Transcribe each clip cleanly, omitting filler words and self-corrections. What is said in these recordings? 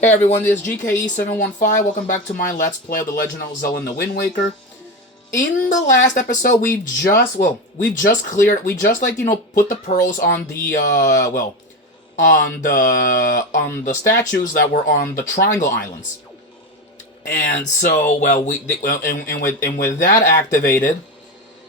Hey everyone, this is GKE715. Welcome back to my Let's Play of The Legend of Zelda and the Wind Waker. In the last episode, we've just put the pearls on the, on the statues that were on the Triangle Islands. And so, with that activated,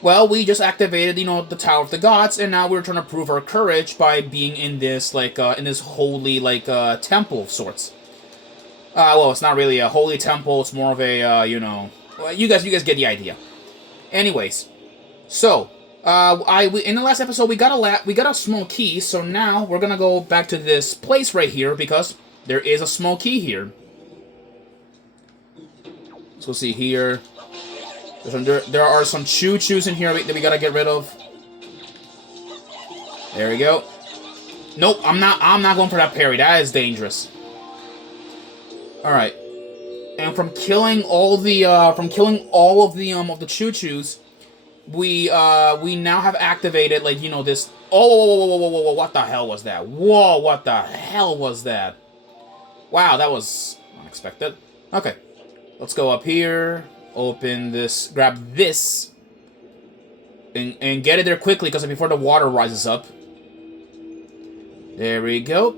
we just activated, the Tower of the Gods, and now we're trying to prove our courage by being in this, in this holy, temple of sorts. It's not really a holy temple. It's more of a, well, you guys get the idea. Anyways, so in the last episode we got a small key. So now we're gonna go back to this place right here because there is a small key here. So we'll see here. There are some choo-choos in here that we gotta get rid of. There we go. Nope, I'm not going for that parry. That is dangerous. All right, and from killing all of the choo-choos, we now have activated this. Oh, what the hell was that? Whoa, what the hell was that? Wow, that was unexpected. Okay, let's go up here, open this, grab this, and get it there quickly because before the water rises up. There we go.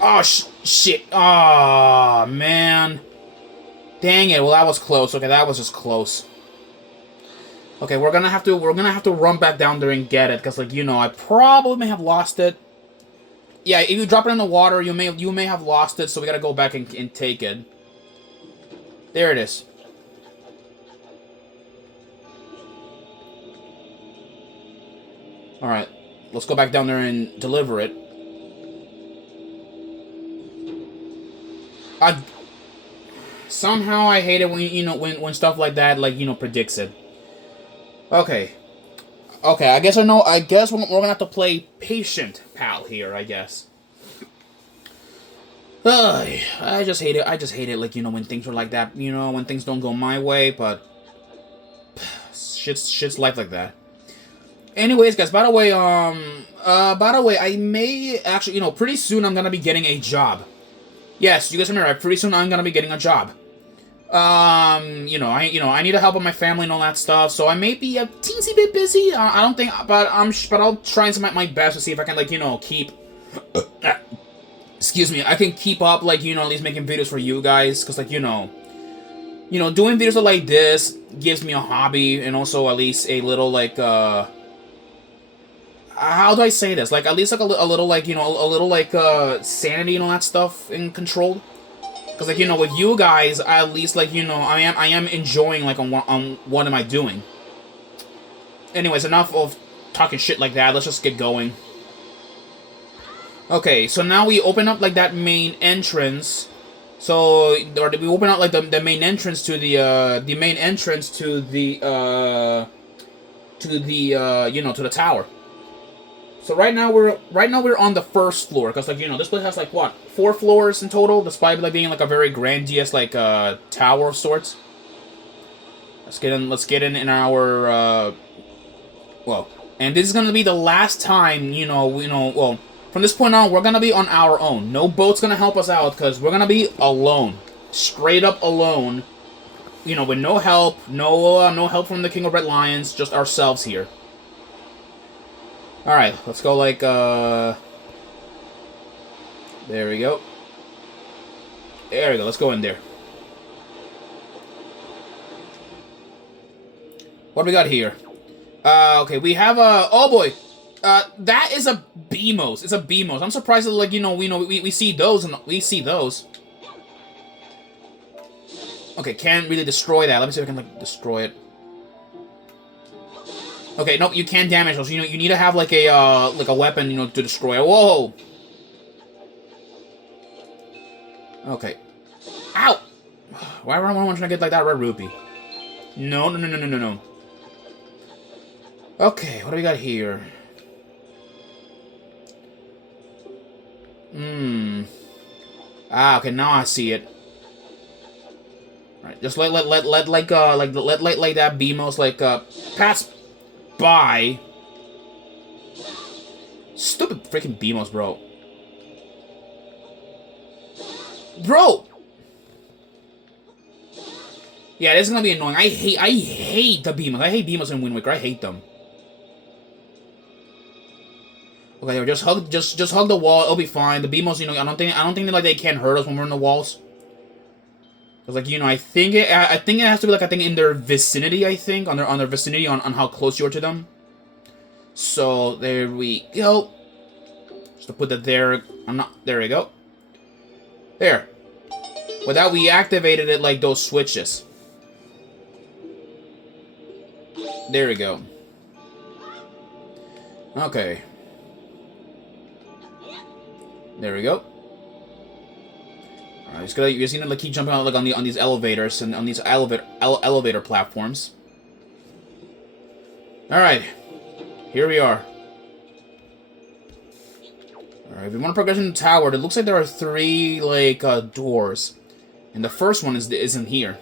Oh, shit. Oh, man. Dang it. Well, that was close. Okay, that was just close. Okay, we're gonna have to run back down there and get it, because, I probably may have lost it. Yeah, if you drop it in the water, you may have lost it, so we gotta go back and take it. There it is. Alright, let's go back down there and deliver it. Somehow I hate it when stuff like that predicts it. Okay, I guess I guess we're gonna have to play patient pal here. I guess. I just hate it. When things are like that. When things don't go my way. But shit's life like that. Anyways, guys. By the way, I may actually, pretty soon I'm gonna be getting a job. Yes, you guys remember, right? Pretty soon I'm gonna be getting a job. I need to help with my family and all that stuff, so I may be a teensy bit busy. I don't think, but I'll try my best to see if I can, keep. Excuse me, I can keep up, at least making videos for you guys, because, doing videos like this gives me a hobby, and also at least a little, how do I say this? At least a little sanity and all that stuff in control. Because with you guys, at least I am enjoying on what am I doing. Anyways, enough of talking shit like that. Let's just get going. Okay, so now we open up that main entrance. So or we open up the main entrance to the to the tower. So right now we're on the first floor because this place has 4 floors in total, despite being a very grandiose tower of sorts. Let's get in our and this is gonna be the last time from this point on we're gonna be on our own. No boat's gonna help us out because we're gonna be alone, straight up alone. With no help, no help from the King of Red Lions, just ourselves here. Alright, let's go there we go. There we go, let's go in there. What do we got here? Okay, we have a... Oh boy! That is a BMOS. It's a BMOS. I'm surprised that, we see those, and we see those. Okay, can't really destroy that. Let me see if I can, destroy it. Okay, nope, you can't damage those. You need to have a weapon, to destroy it. Whoa! Okay. Ow! Why would I want to get that red rupee? No. Okay, what do we got here? Okay, now I see it. Alright, just let that BMOS pass by. Stupid freaking BMOS, bro. Bro! Yeah, this is gonna be annoying. I hate the Beamos. I hate Beamos in Wind Waker. I hate them. Okay, just hug the wall. It'll be fine. The Beamos, you know, I don't think that, like, they can't hurt us when we're in the walls. Cause, like, you know, I think it has to be, like, I think in their vicinity. I think on their vicinity on how close you are to them. So there we go. Just to put that there. There we go. There. With that, we activated it like those switches. There we go. Okay. There we go. Alright, you just need to, like, keep jumping on, like, on these elevators and on these elevator platforms. Alright. Here we are. Alright, if we want to progress in the tower, it looks like there are 3, like, doors. And the first one isn't here.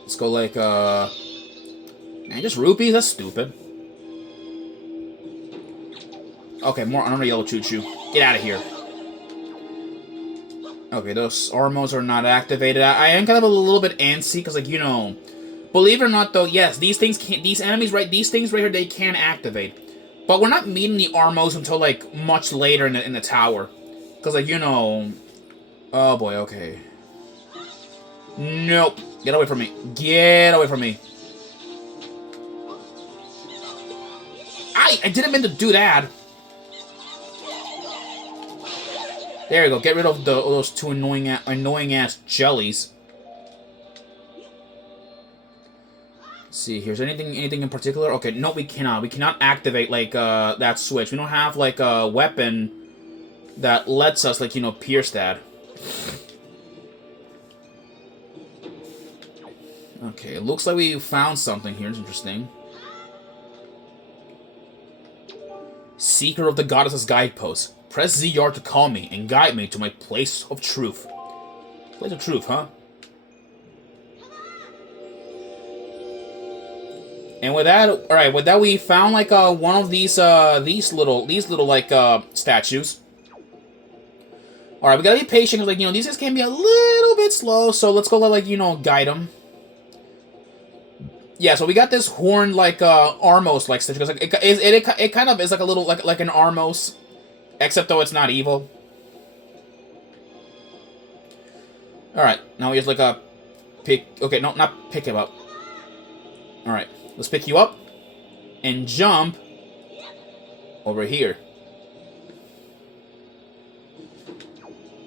Let's go, like, man, just rupees? That's stupid. Okay, more another yellow choo-choo. Get out of here. Okay, those armos are not activated. I am kind of a little bit antsy, because, like, you know... Believe it or not, though, yes, these things can't... These enemies, right, these things right here, they can activate. But we're not meeting the armos until, like, much later in the tower. Because, like, you know... Oh, boy, okay. Nope. Get away from me. Get away from me. I didn't mean to do that. There you go. Get rid of those 2 annoying-ass jellies. Let's see, here's anything in particular? Okay, no, we cannot. We cannot activate, like, that switch. We don't have, like, a weapon that lets us, like, you know, pierce that. Okay, it looks like we found something here. It's interesting. Seeker of the Goddess's Guidepost. Press ZR to call me and guide me to my place of truth. Place of truth, huh? And with that, all right. With that, we found like one of these little like statues. All right, we gotta be patient, 'cause, like, you know, these guys can be a little bit slow. So let's go, like, you know, guide them. Yeah, so we got this horn, like, Armos, like, statue. Like, it kind of is like a little, like an Armos, except though it's not evil. Alright, now we just, like, pick... Okay, no, not pick him up. Alright, let's pick you up, and jump over here.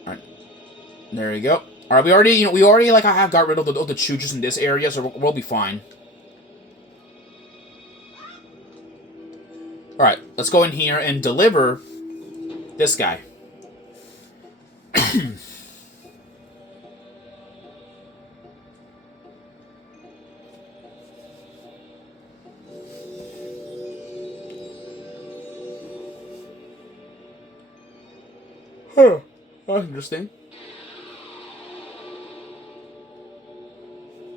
Alright, there we go. Alright, we already, like, I have got rid of the choo-choos in this area, so we'll be fine. Alright, let's go in here and deliver this guy. Huh. That's interesting.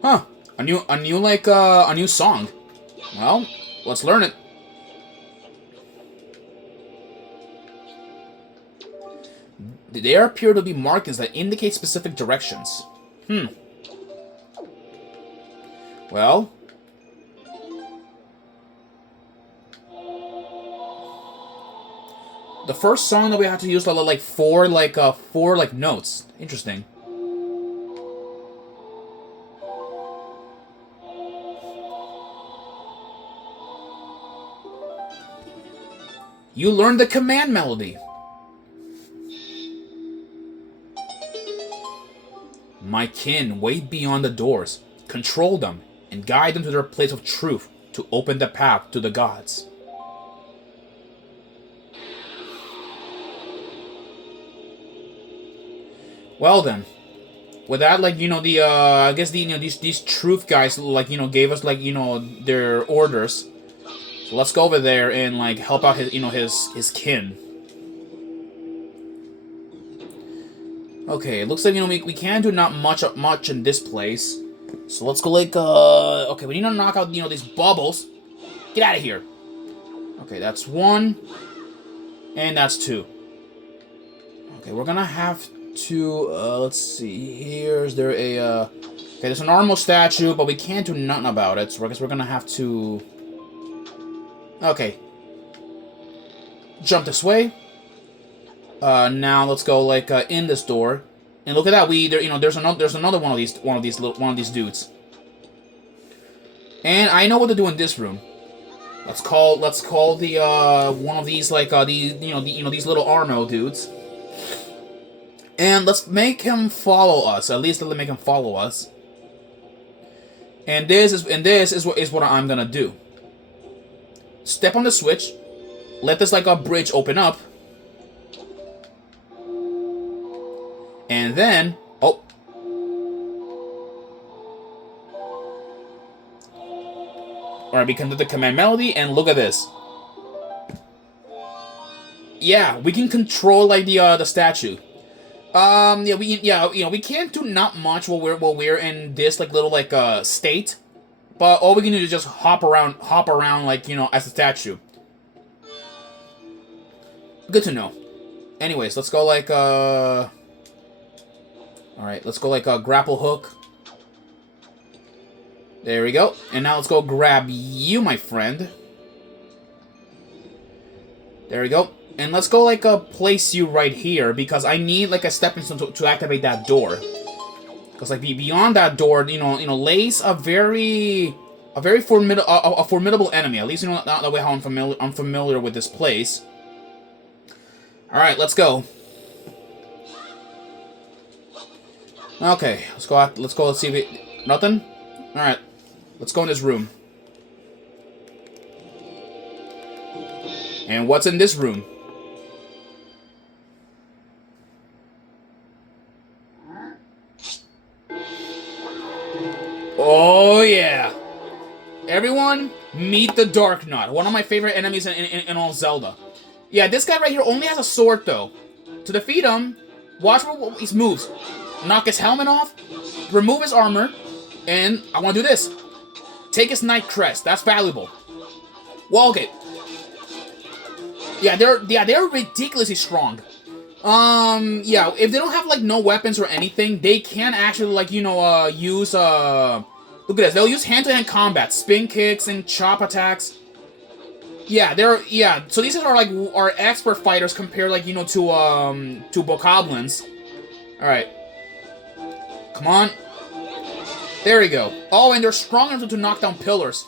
Huh. A new song. Well, let's learn it. There appear to be markings that indicate specific directions. Well. The first song that we have to use like four notes. Interesting. You learned the command melody. My kin, wait beyond the doors, control them, and guide them to their place of truth to open the path to the gods. Well then, with that, like, you know, I guess these truth guys, like, you know, gave us, like, you know, their orders. So let's go over there and, like, help out his, you know, his kin. Okay, it looks like, you know, we can't do not much in this place. So let's go, like, okay, we need to knock out, you know, these bubbles. Get out of here. Okay, that's 1. And that's 2. Okay, we're gonna have to, let's see here. Is there a, okay, there's a normal statue, but we can't do nothing about it, so I guess we're gonna have to... Okay. Jump this way. Now let's go, like, in this door. And look at that, there's another one of these dudes. And I know what to do in this room. Let's call the one of these, like, these little Arno dudes. And let's make him follow us. At least let's make him follow us. And this is what I'm gonna do. Step on the switch. Let this, like, a bridge open up. And then, oh. Alright, we can do the command melody, and look at this. Yeah, we can control, like, the statue. We can't do not much while we're in this, like, little, like, state. But all we can do is just hop around, like, as a statue. Good to know. Anyways, let's go, like, alright, let's go, like, grapple hook. There we go. And now let's go grab you, my friend. There we go. And let's go, like, place you right here, because I need, like, a stepping stone to activate that door. Because, like, beyond that door, lays a very formidable enemy. At least, not the way how I'm familiar with this place. Alright, let's go. Okay, let's see if it... Nothing? Alright, let's go in this room. And what's in this room? Oh, yeah. Everyone, meet the Dark Knot. One of my favorite enemies in all Zelda. Yeah, this guy right here only has a sword, though. To defeat him, watch his moves. Knock his helmet off, remove his armor, and I want to do this. Take his Knight Crest. That's valuable. Well, okay. Yeah, they're ridiculously strong. Yeah, if they don't have, like, no weapons or anything, they can actually, like, use, look at this. They'll use hand-to-hand combat, spin kicks and chop attacks. Yeah, so these are, like, our expert fighters compared, like, to bokoblins. Alright. Come on. There we go. Oh, and they're strong enough to knock down pillars.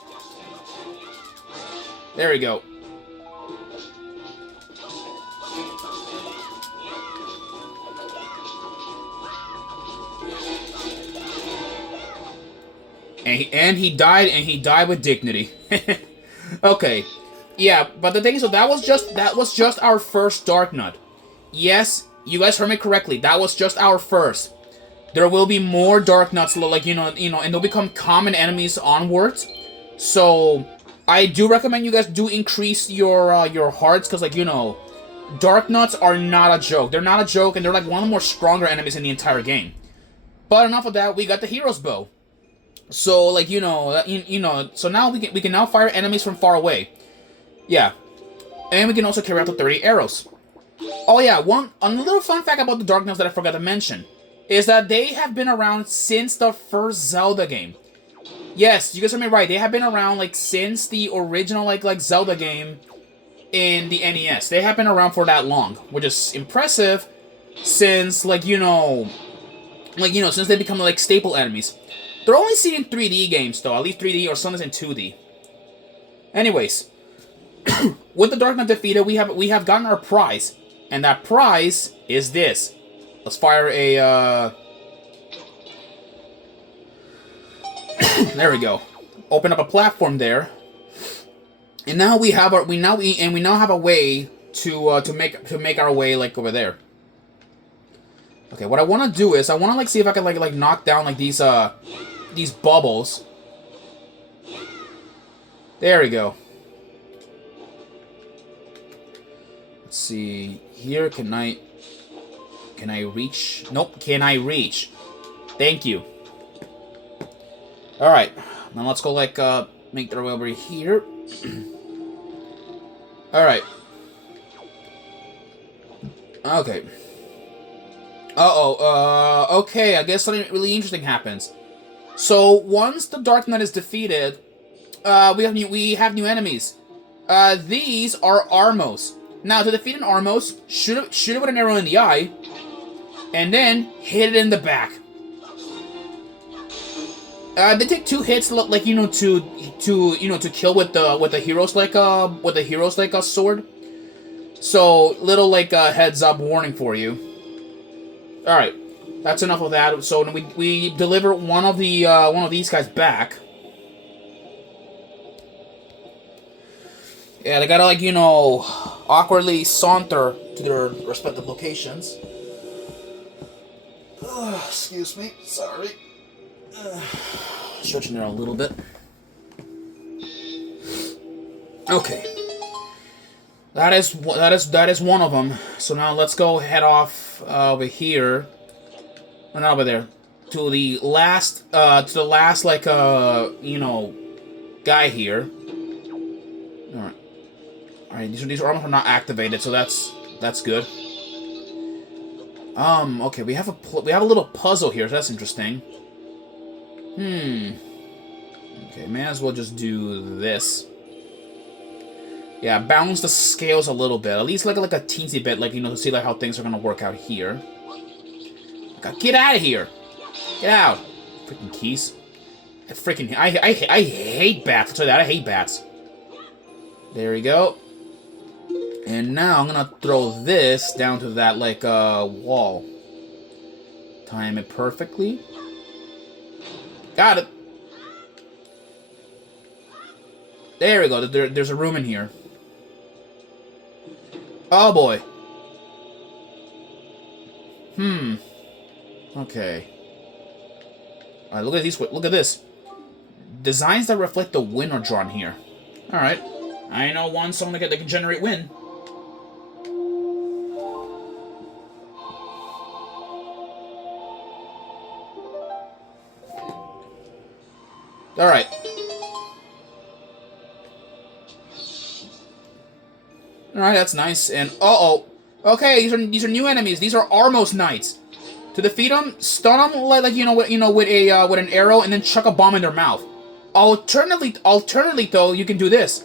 There we go. And he died with dignity. Okay. Yeah, but the thing is, so that was just our first Dark Knot. Yes, you guys heard me correctly. That was just our first. There will be more Dark Knots, like, and they'll become common enemies onwards. So I do recommend you guys do increase your hearts, because, like, Dark Knots are not a joke. They're not a joke, and they're, like, one of the more stronger enemies in the entire game. But enough of that, we got the Hero's Bow. So, like, so now we can now fire enemies from far away. Yeah. And we can also carry out the 30 arrows. Oh yeah, a little fun fact about the Dark Knots that I forgot to mention is that they have been around since the first Zelda game. Yes, you guys heard me right. They have been around, like, since the original, like Zelda game in the NES. They have been around for that long, which is impressive since, since they become, like, staple enemies. They're only seen in 3D games, though. At least 3D or sometimes in 2D. Anyways, with the Dark Knight defeated, we have gotten our prize, and that prize is this. Let's fire a. There we go. Open up a platform there, and now we have we now have a way to make our way, like, over there. Okay, what I want to do is I want to, like, see if I can like knock down, like, these bubbles. There we go. Let's see here. Can I reach? Nope. Can I reach? Thank you. All right. Now let's go, like, make our way over here. All right. Okay. Okay, I guess something really interesting happens. So, once the Dark Knight is defeated, we have new enemies. These are Armos. Now, to defeat an Armos, shoot it with an arrow in the eye, and then hit it in the back. They take 2 hits, like to kill with the heroes like a sword. So little like heads up warning for you. All right, that's enough of that. So we deliver one of these guys back. Yeah, they gotta awkwardly saunter to their respective locations. Excuse me, sorry. Stretching there a little bit. Okay. That is one of them. So now let's go head off over here. Or not over there. To the last guy here. Alright. Alright, these armors are not activated, so that's good. Okay, we have a little puzzle here, so that's interesting. Okay, may as well just do this. Yeah, balance the scales a little bit. At least like a teensy bit, to see how things are gonna work out here. Get out of here! Get out! Freaking keys. I hate bats, I'll tell you that, I hate bats. There we go. And now I'm gonna throw this down to that wall. Time it perfectly. Got it. There we go. There's a room in here. Oh boy. Okay. Alright, look at these. Look at this. Designs that reflect the wind are drawn here. Alright. I know one song that can generate wind. Alright. Alright, that's nice. And okay, these are new enemies. These are Armos Knights. To defeat them, stun them with an arrow, and then chuck a bomb in their mouth. Alternatively, though, you can do this.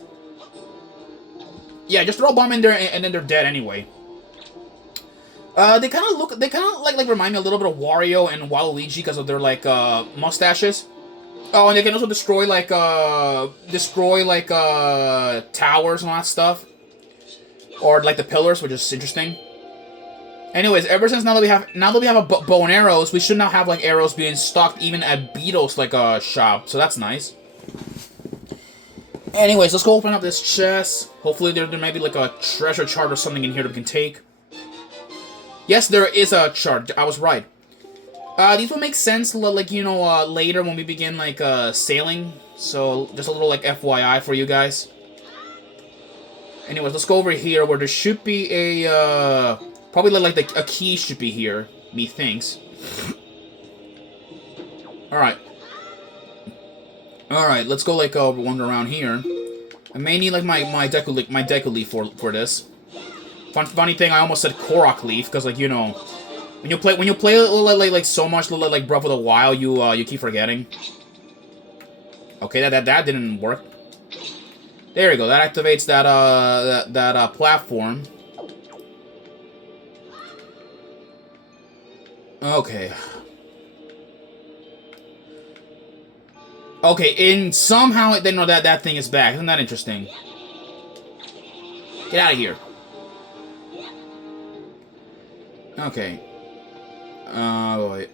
Yeah, just throw a bomb in there, and then they're dead anyway. They kind of remind me a little bit of Wario and Waluigi because of their mustaches. Oh, and they can also destroy towers and all that stuff, or the pillars, which is interesting. Anyways, ever since now that we have a bow and arrows, we should now have arrows being stocked even at Beetle's shop, so that's nice. Anyways, let's go open up this chest. Hopefully there may be a treasure chart or something in here that we can take. Yes, there is a chart. I was right. These will make sense, later when we begin, sailing. So, just a little, FYI for you guys. Anyways, let's go over here where there should be a, probably, a key should be here, methinks. Alright. Alright, let's go, wander around here. I may need, my Deku Leaf for this. Funny thing, I almost said Korok Leaf, because, when you play so much like Breath of the Wild, you keep forgetting. Okay, that didn't work. There we go. That activates that platform. Okay. Okay, and somehow they know that thing is back. Isn't that interesting? Get out of here. Okay. Wait.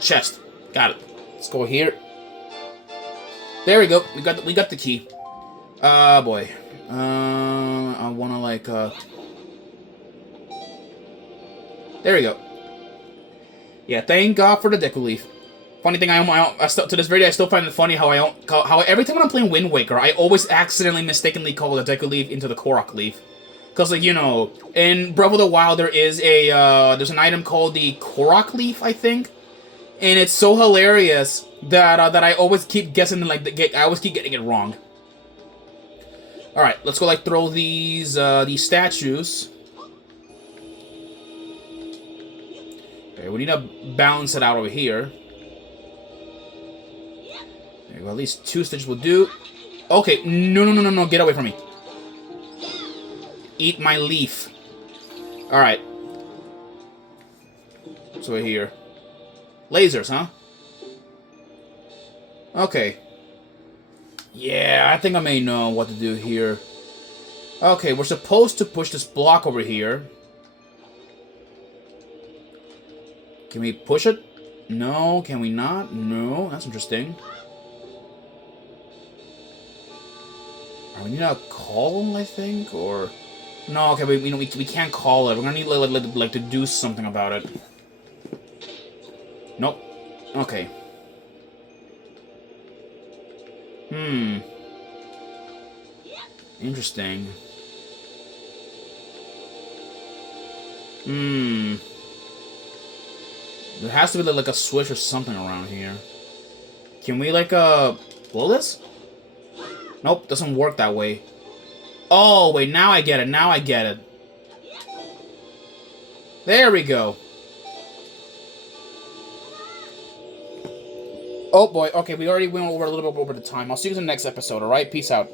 Chest. Got it. Let's go here. There we go. We got the key. Boy. I wanna there we go. Yeah, thank God for the Deku Leaf. Funny thing, I still, to this very day, I still find it funny how every time when I'm playing Wind Waker, I always accidentally mistakenly call the Deku Leaf into the Korok Leaf. Because, in Breath of the Wild, there is there's an item called the Korok Leaf, I think. And it's so hilarious that I always keep guessing, I always keep getting it wrong. Alright, let's go, throw these statues. Okay, we need to balance it out over here. There you go, at least 2 stitches will do. Okay, no, get away from me. Eat my leaf. Alright. So we're here. Lasers, huh? Okay. Yeah, I think I may know what to do here. Okay, we're supposed to push this block over here. Can we push it? No, can we not? No, that's interesting. We need to call him, I think, or... No, okay, we can't call it. We're gonna need, like, to do something about it. Nope. Okay. Interesting. There has to be, like, a switch or something around here. Can we, like, blow this? Nope, doesn't work that way. Oh, wait, now I get it. Now I get it. There we go. Oh, boy. Okay, we already went over a little bit over the time. I'll see you in the next episode, alright? Peace out.